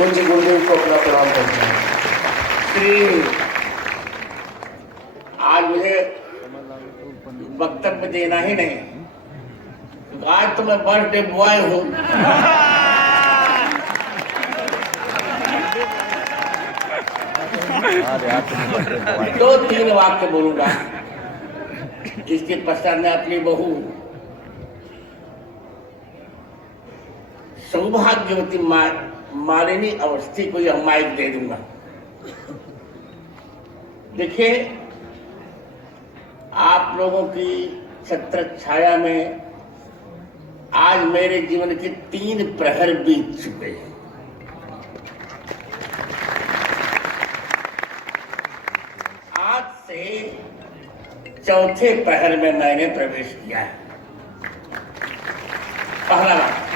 पूज्य गुरुदेव को अपना प्रणाम करते हैं। श्री आज मुझे वक्तव्य देना ही नहीं, आज तो मैं बर्थडे बॉय हूँ। दो तीन वाक्य बोलूंगा, इसके पश्चात मैं अपनी बहू सौभाग्यवती मालिनी अवस्थी को यह माइक दे दूंगा। देखिए, आप लोगों की छत्र छाया में आज मेरे जीवन के 3 प्रहर बीत चुके हैं। आज से चौथे प्रहर में मैंने प्रवेश किया है। पहला बात,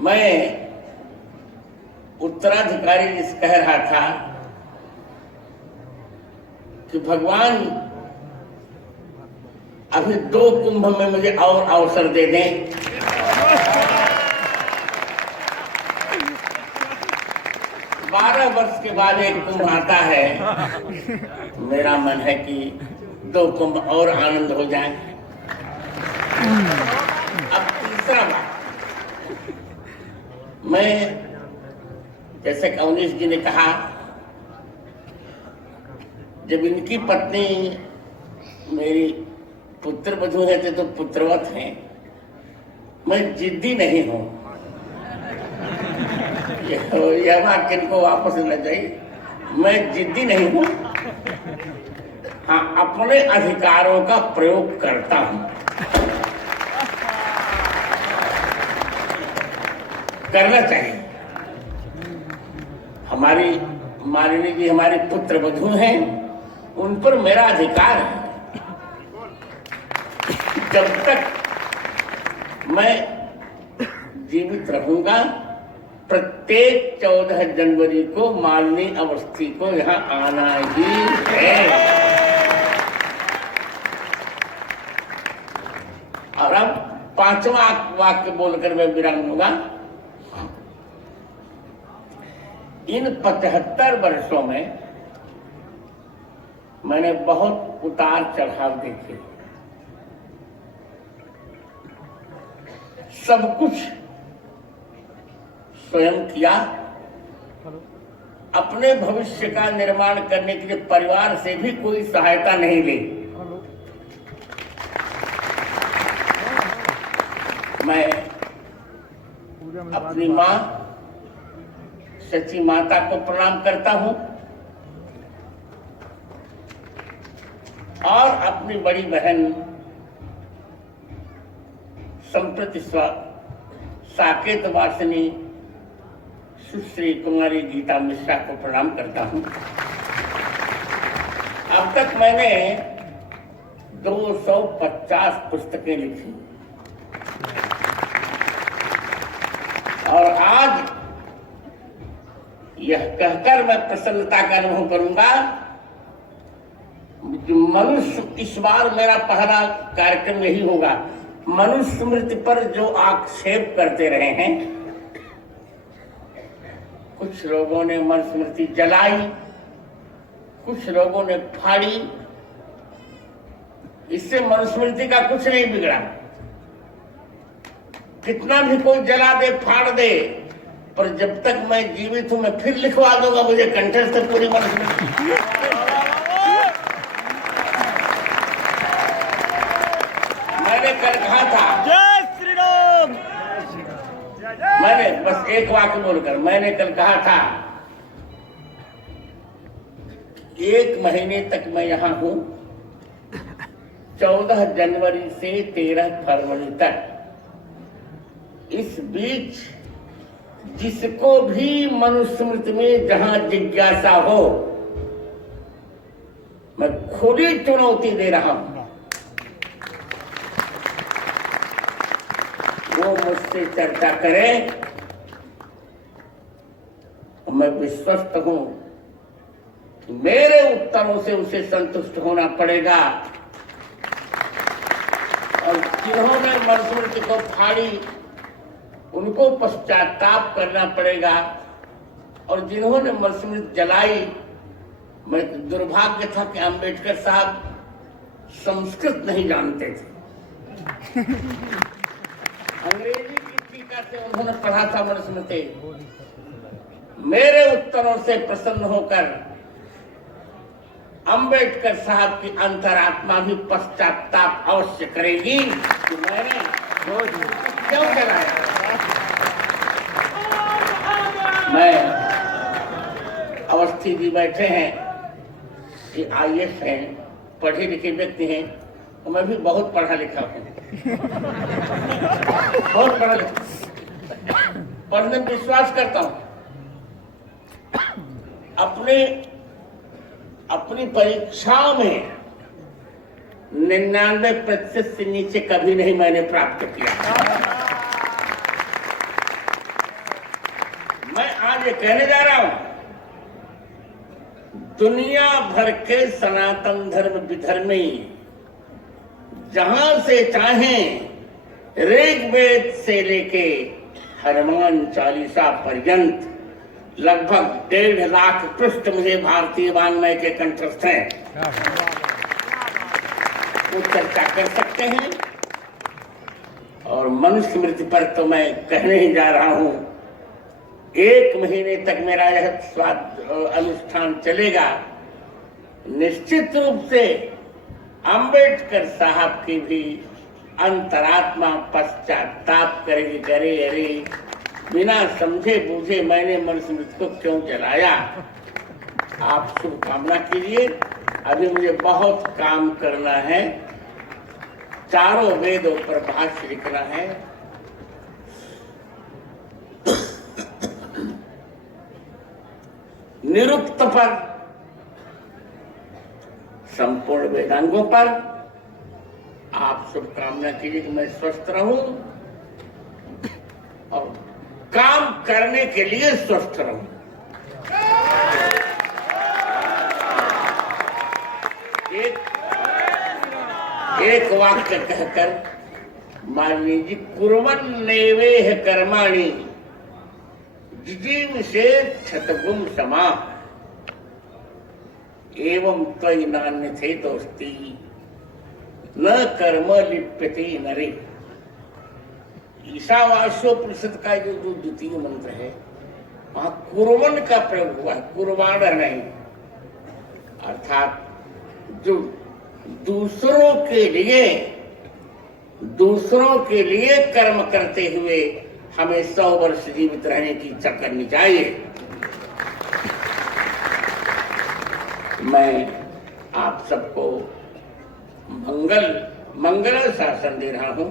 मैं उत्तराधिकारी जिस कह रहा था कि भगवान अभी 2 कुंभ में मुझे और अवसर दे दें, बारह वर्ष के बाद एक कुंभ आता है। मेरा मन है कि 2 कुंभ और आनंद हो जाए। अब तीसरा बात, मैं जैसे अवनीश जी ने कहा, जब इनकी पत्नी मेरी पुत्र वधू है तो पुत्रवत हैं। मैं जिद्दी नहीं हूं, यह वाक्य इनको वापस न जाइए। मैं जिद्दी नहीं हूं, हाँ, अपने अधिकारों का प्रयोग करता हूं। करना चाहिए। हमारी मालिनी जी हमारे पुत्र वधू हैं, उन पर मेरा अधिकार है। जब तक मैं जीवित रहूंगा, प्रत्येक 14 जनवरी को मालिनी अवस्थी को यहाँ आना ही है। और अब 5वां वाक्य बोलकर मैं विराम लूंगा। इन 75 वर्षों में मैंने बहुत उतार चढ़ाव देखे। सब कुछ स्वयं किया। अपने भविष्य का निर्माण करने के लिए परिवार से भी कोई सहायता नहीं ली। मैं अपनी मां सच्ची माता को प्रणाम करता हूं और अपनी बड़ी बहन संप्रति साकेत वासिनी सुश्री कुमारी गीता मिश्रा को प्रणाम करता हूं। अब तक मैंने 250 पुस्तकें लिखी और आज यह कहकर मैं प्रसन्नता का अनुभव करूंगा, मनुष्य इस बार मेरा पहला कार्यक्रम यही होगा। मनुस्मृति पर जो आक्षेप करते रहे हैं, कुछ लोगों ने मनुस्मृति जलाई, कुछ लोगों ने फाड़ी। इससे मनुस्मृति का कुछ नहीं बिगड़ा। कितना भी कोई जला दे, फाड़ दे, पर जब तक मैं जीवित हूं मैं फिर लिखवा दूंगा मुझे कंठस्थ पूरी मनुस्मृति। मैंने कल कहा था, जय श्री राम। मैंने बस एक वाक्य बोलकर, मैंने कल कहा था 1 महीने तक मैं यहां हूं, 14 जनवरी से 13 फरवरी तक। इस बीच जिसको भी मनुस्मृति में जहां जिज्ञासा हो, मैं खुली चुनौती दे रहा हूं। वो मुझसे चर्चा करें, मैं विश्वस्त हूं कि मेरे उत्तरों से उसे संतुष्ट होना पड़ेगा। और जिन्होंने मनुस्मृति को फाड़ी उनको पश्चाताप करना पड़ेगा। और जिन्होंने मनुस्मृति जलाई, मैं दुर्भाग्य था कि अंबेडकर साहब संस्कृत नहीं जानते थे। अंग्रेजी की टीका से उन्होंने पढ़ा था मनुस्मृति। मेरे उत्तरों से प्रसन्न होकर अंबेडकर साहब की अंतरात्मा भी पश्चाताप अवश्य करेगी कि मैंने क्यों जलाया। मैं अवस्थी जी बैठे हैं कि IAS हैं, पढ़े लिखे व्यक्ति हैं, और मैं भी बहुत पढ़ा लिखा हूँ। बहुत पढ़ा लिखा, पढ़ने में विश्वास करता हूँ। अपनी परीक्षाओं में 99% से नीचे कभी नहीं मैंने प्राप्त किया। मैं आज ये कहने जा रहा हूं, दुनिया भर के सनातन धर्म विधर्मी जहां से चाहें ऋग्वेद से लेके हनुमान चालीसा पर्यंत लगभग 1.5 लाख पृष्ठ मुझे भारतीय वाङ्मय के कंठस्थ हैं, वो चर्चा कर सकते हैं। और मनुस्मृति पर तो मैं कहने ही जा रहा हूं, 1 महीने तक मेरा यह अनुष्ठान चलेगा। निश्चित रूप से अंबेडकर साहब की भी अंतरात्मा पश्चाताप करेगी, करे अरे बिना समझे बूझे मैंने मनुस्मृति को क्यों जलाया। आप शुभकामना कीजिए। अभी मुझे बहुत काम करना है, 4 वेदों पर भाष्य लिखना है। निरुक्त पर, संपूर्ण वेदांगों पर आप शुभकामना कीजिए कि मैं स्वस्थ रहूं और काम करने के लिए स्वस्थ रहूं। एक वाक्य कहकर मान लीजिए, कुर्वन् नैवेह कर्माणि जिजीविषेत् क्षतगुम समा एवं त्वयि नान्यथेतोऽस्ति न कर्म लिप्यते नरे। ईशावास्योपनिषद का जो 2य मंत्र है, वहां कुर्वन् का प्रयोग हुआ है, कुर्वाण नहीं। अर्थात जो दूसरों के लिए कर्म करते हुए हमें 100 वर्ष जीवित रहने की इच्छा करनी चाहिए। मैं आप सबको मंगल शासन दे रहा हूं।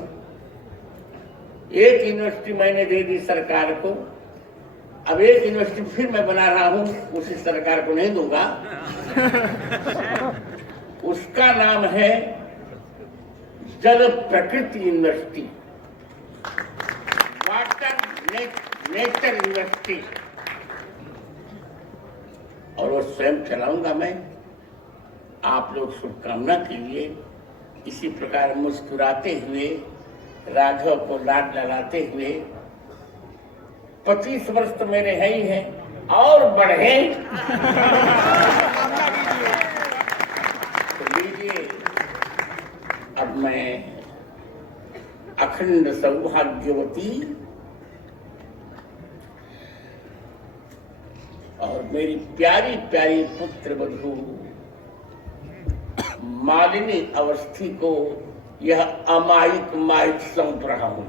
एक यूनिवर्सिटी मैंने दे दी सरकार को, अब एक यूनिवर्सिटी फिर मैं बना रहा हूं, उसी सरकार को नहीं दूंगा। उसका नाम है जल प्रकृति यूनिवर्सिटी, वाटर नेचर यूनिवर्सिटी, और वो स्वयं चलाऊंगा मैं। आप लोग शुभकामना कीजिए। इसी प्रकार मुस्कुराते हुए, राघव को लाड लड़ाते हुए, 25 वर्ष तो मेरे हैं ही हैं और बढ़े। तो लीजिए, अब मैं अखंड सौभाग्यवती और मेरी प्यारी प्यारी पुत्र वधू मालिनी अवस्थी को यह अमायिक माइक सौंप रहा हूं।